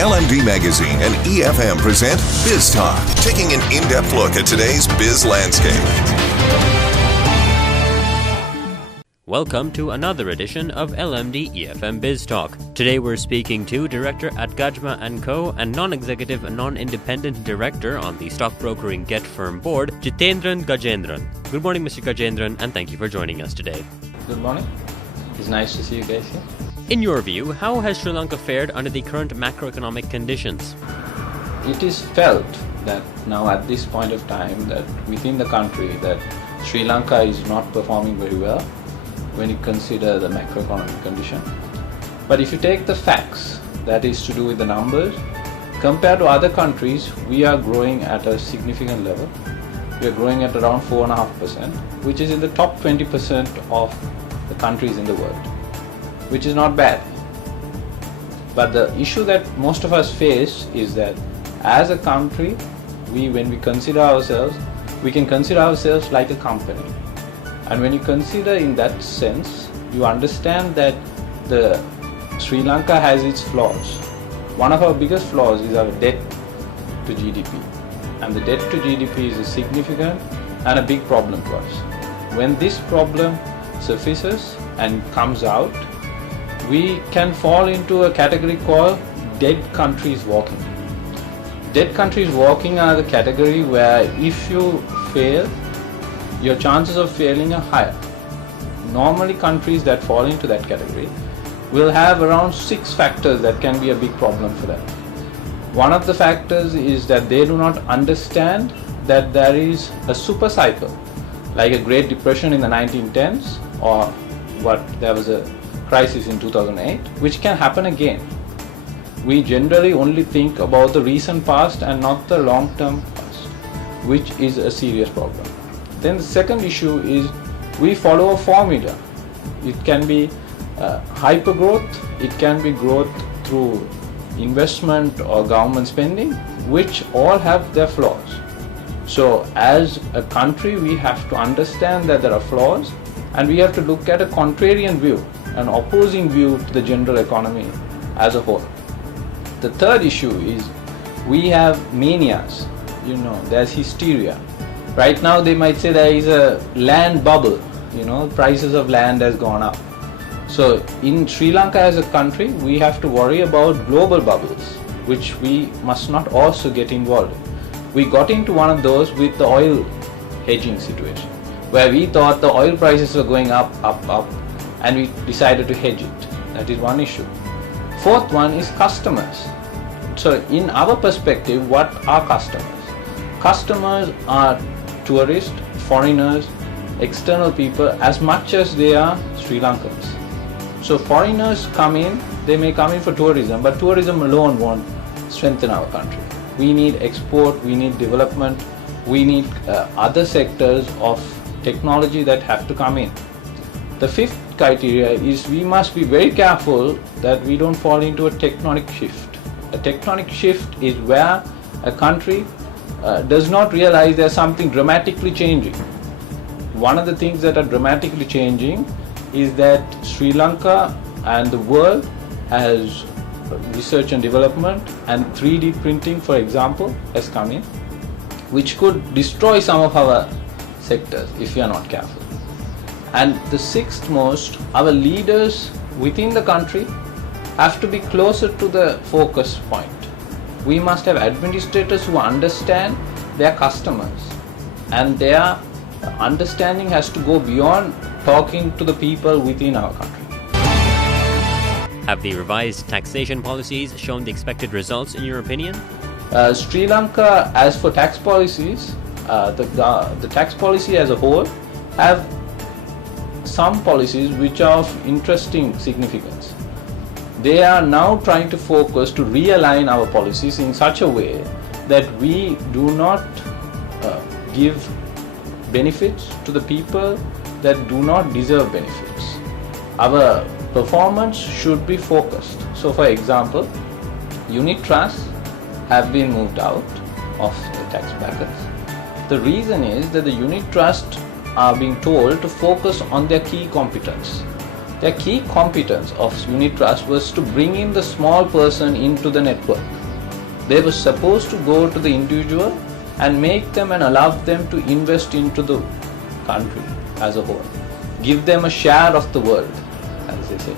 LMD Magazine and EFM present Biz Talk, taking an in-depth look at today's biz landscape. Welcome to another edition of LMD EFM Biz Talk. Today we're speaking to Director at Gajma & Co. and Non-Executive and Non-Independent Director on the Stockbrokering Get Firm Board, Jitendran Gajendran. Good morning, Mr. Gajendran, and thank you for joining us today. Good morning. It's nice to see you guys here. In your view, how has Sri Lanka fared under the current macroeconomic conditions? It is felt that now at this point of time that within the country that Sri Lanka is not performing very well when you consider the macroeconomic condition. But if you take the facts, that is to do with the numbers, compared to other countries, we are growing at a significant level. We are growing at around 4.5%, which is in the top 20% of the countries in the world, which is not bad. But the issue that most of us face is that as a country, when we consider ourselves, we can consider ourselves like a company. And when you consider in that sense, you understand that the Sri Lanka has its flaws. One of our biggest flaws is our debt to GDP. And the debt to GDP is a significant and a big problem to us. When this problem surfaces and comes out, we can fall into a category called dead countries walking. Dead countries walking are the category where if you fail, your chances of failing are higher. Normally countries that fall into that category will have around 6 factors that can be a big problem for them. One of the factors is that they do not understand that there is a super cycle, like a Great Depression in the 1910s, or there was a crisis in 2008, which can happen again. We generally only think about the recent past and not the long-term past, which is a serious problem. Then the second issue is we follow a formula. It can be hyper growth, it can be growth through investment or government spending, which all have their flaws. So as a country, we have to understand that there are flaws, and we have to look at a contrarian view, an opposing view to the general economy as a whole. The third issue is we have manias, there's hysteria. Right now they might say there is a land bubble, prices of land has gone up. So in Sri Lanka as a country, we have to worry about global bubbles, which we must not also get involved in. We got into one of those with the oil hedging situation, where we thought the oil prices were going up, and we decided to hedge it. That is one issue. Fourth one is customers. So in our perspective, what are customers? Customers are tourists, foreigners, external people, as much as they are Sri Lankans. So foreigners come in, they may come in for tourism, but tourism alone won't strengthen our country. We need export, we need development, we need other sectors of technology that have to come in. The fifth criteria is we must be very careful that we don't fall into a tectonic shift. A tectonic shift is where a country does not realize there's something dramatically changing. One of the things that are dramatically changing is that Sri Lanka and the world has research and development, and 3D printing, for example, has come in, which could destroy some of our sectors if we are not careful. And the sixth most, our leaders within the country have to be closer to the focus point. We must have administrators who understand their customers, and their understanding has to go beyond talking to the people within our country. Have the revised taxation policies shown the expected results in your opinion? Sri Lanka, as for tax policies, the tax policy as a whole have some policies which are of interesting significance. They are now trying to focus to realign our policies in such a way that we do not give benefits to the people that do not deserve benefits. Our performance should be focused. So for example, unit trusts have been moved out of the tax brackets. The reason is that the unit trusts are being told to focus on their key competence. Their key competence of unit trust was to bring in the small person into the network. They were supposed to go to the individual and make them and allow them to invest into the country as a whole. Give them a share of the world, as they say.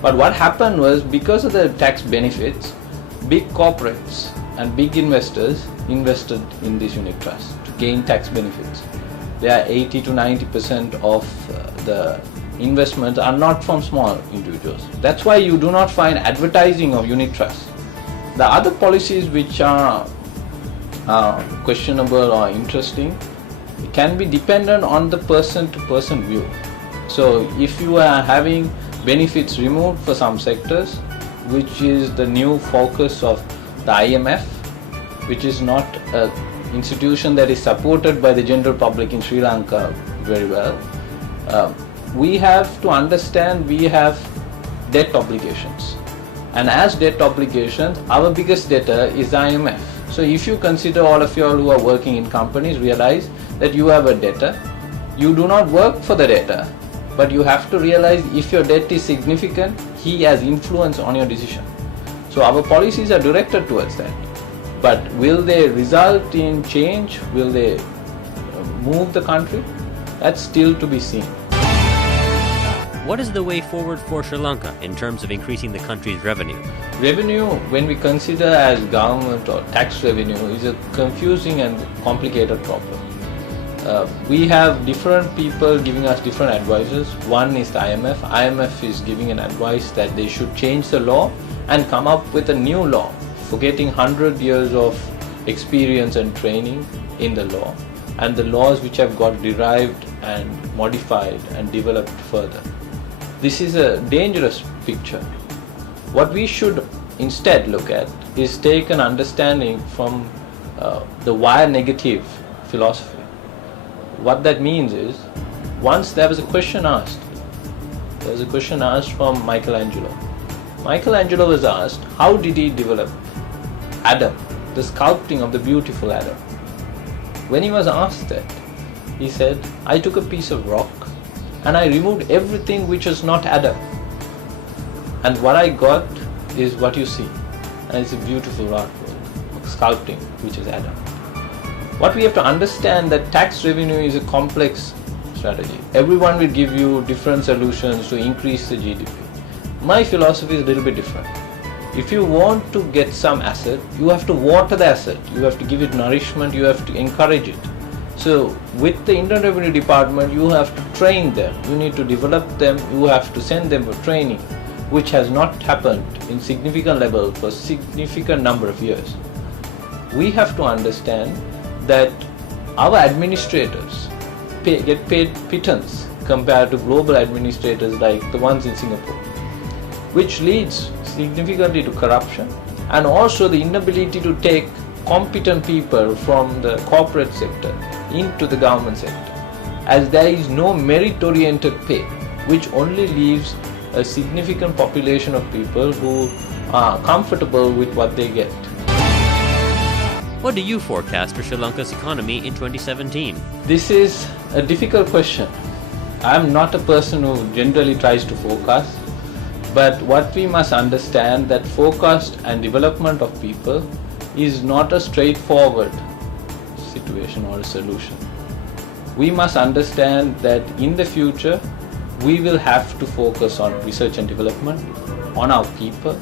But what happened was, because of the tax benefits, big corporates and big investors invested in this unit trust to gain tax benefits. They are 80 to 90% of the investments are not from small individuals. That's why you do not find advertising of unit trust. The other policies which are questionable or interesting can be dependent on the person-to-person view. So if you are having benefits removed for some sectors, which is the new focus of the IMF, which is not an institution that is supported by the general public in Sri Lanka very well, we have to understand we have debt obligations. And as debt obligations, our biggest debtor is the IMF. So if you consider, all of you all who are working in companies realize that you have a debtor. You do not work for the debtor, but you have to realize if your debt is significant, he has influence on your decision. So our policies are directed towards that. But will they result in change? Will they move the country? That's still to be seen. What is the way forward for Sri Lanka in terms of increasing the country's revenue? Revenue, when we consider as government or tax revenue, is a confusing and complicated problem. We have different people giving us different advices. One is the IMF. IMF is giving an advice that they should change the law and come up with a new law, forgetting 100 years of experience and training in the law, and the laws which have got derived and modified and developed further. This is a dangerous picture. What we should instead look at is take an understanding from the wire negative philosophy. What that means is, once there was a question asked. There was a question asked from Michelangelo. Michelangelo was asked, how did he develop Adam, the sculpting of the beautiful Adam? When he was asked that, he said, I took a piece of rock and I removed everything which was not Adam. And what I got is what you see. And it's a beautiful artwork, sculpting, which is Adam. What we have to understand that tax revenue is a complex strategy. Everyone will give you different solutions to increase the GDP. My philosophy is a little bit different. If you want to get some asset, you have to water the asset. You have to give it nourishment, you have to encourage it. So with the Indian Revenue Department, you have to train them, you need to develop them, you have to send them for training, which has not happened in significant level for significant number of years. We have to understand that our administrators get paid pittance compared to global administrators like the ones in Singapore, which leads significantly to corruption and also the inability to take competent people from the corporate sector into the government sector, as there is no merit-oriented pay, which only leaves a significant population of people who are comfortable with what they get. What do you forecast for Sri Lanka's economy in 2017? This is a difficult question. I am not a person who generally tries to forecast, but what we must understand that forecast and development of people is not a straightforward situation or a solution. We must understand that in the future we will have to focus on research and development, on our people,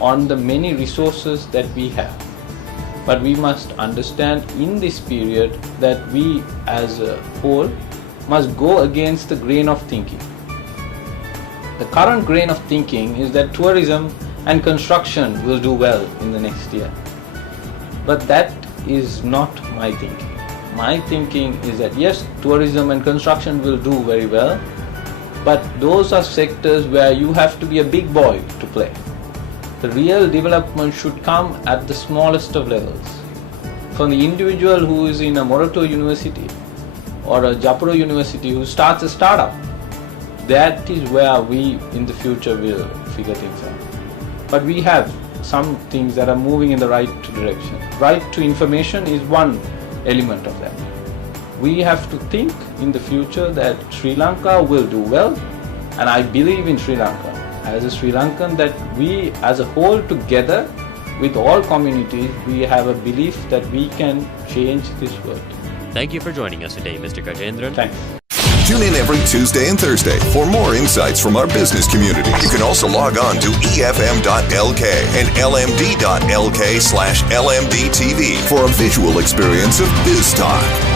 on the many resources that we have. But we must understand in this period that we as a whole must go against the grain of thinking. The current grain of thinking is that tourism and construction will do well in the next year. But that is not my thinking. My thinking is that yes, tourism and construction will do very well, but those are sectors where you have to be a big boy to play. The real development should come at the smallest of levels. From the individual who is in a Morato University or a Japoro University who starts a startup, that is where we in the future will figure things out. But we have some things that are moving in the right direction. Right to information is one element of that. We have to think in the future that Sri Lanka will do well And I believe in Sri Lanka as a Sri Lankan, that we as a whole together with all communities, we have a belief that we can change this world. Thank you for joining us today, Mr. Gajendran. Thanks. Tune in every Tuesday and Thursday for more insights from our business community. You can also log on to efm.lk and lmd.lk/lmdtv for a visual experience of Biz Talk.